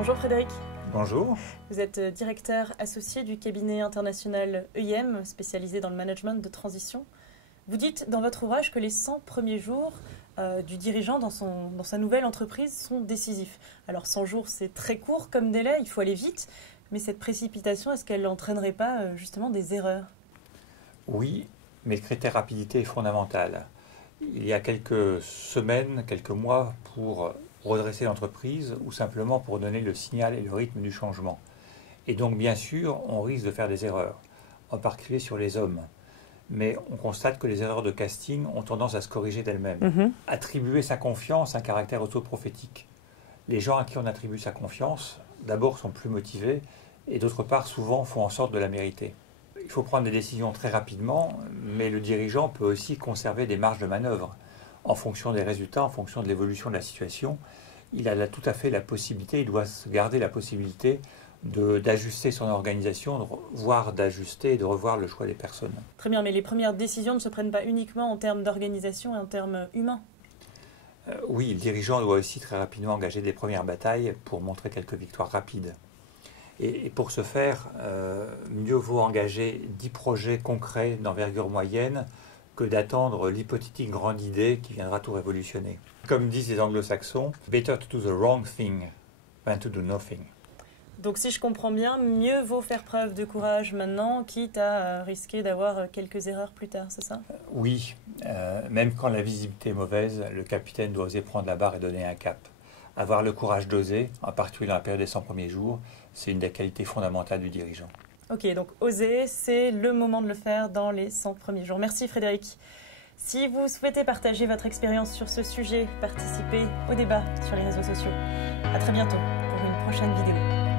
Bonjour Frédéric. Bonjour. Vous êtes directeur associé du cabinet international EIM, spécialisé dans le management de transition. Vous dites dans votre ouvrage que les 100 premiers jours du dirigeant dans sa nouvelle entreprise sont décisifs. Alors 100 jours, c'est très court comme délai, il faut aller vite, mais cette précipitation, est-ce qu'elle n'entraînerait pas justement des erreurs? Oui, mais le critère rapidité est fondamental. Il y a quelques semaines, quelques mois pour redresser l'entreprise ou simplement pour donner le signal et le rythme du changement. Et donc, bien sûr, on risque de faire des erreurs, en particulier sur les hommes. Mais on constate que les erreurs de casting ont tendance à se corriger d'elles-mêmes. Attribuer sa confiance a un caractère autoprophétique. Les gens à qui on attribue sa confiance, d'abord, sont plus motivés et d'autre part, souvent, font en sorte de la mériter. Il faut prendre des décisions très rapidement, mais le dirigeant peut aussi conserver des marges de manœuvre. En fonction des résultats, en fonction de l'évolution de la situation, il a tout à fait la possibilité, il doit se garder la possibilité d'ajuster son organisation, voire d'ajuster et de revoir le choix des personnes. Très bien, mais les premières décisions ne se prennent pas uniquement en termes d'organisation et en termes humains. Oui, le dirigeant doit aussi très rapidement engager des premières batailles pour montrer quelques victoires rapides. Et pour ce faire, mieux vaut engager 10 projets concrets d'envergure moyenne que d'attendre l'hypothétique grande idée qui viendra tout révolutionner. Comme disent les anglo-saxons, « better to do the wrong thing than to do nothing ». Donc si je comprends bien, mieux vaut faire preuve de courage maintenant, quitte à risquer d'avoir quelques erreurs plus tard, c'est ça? Oui, même quand la visibilité est mauvaise, le capitaine doit oser prendre la barre et donner un cap. Avoir le courage d'oser, en particulier dans la période des 100 premiers jours, c'est une des qualités fondamentales du dirigeant. Ok, donc oser, c'est le moment de le faire dans les 100 premiers jours. Merci Frédéric. Si vous souhaitez partager votre expérience sur ce sujet, participez au débat sur les réseaux sociaux. À très bientôt pour une prochaine vidéo.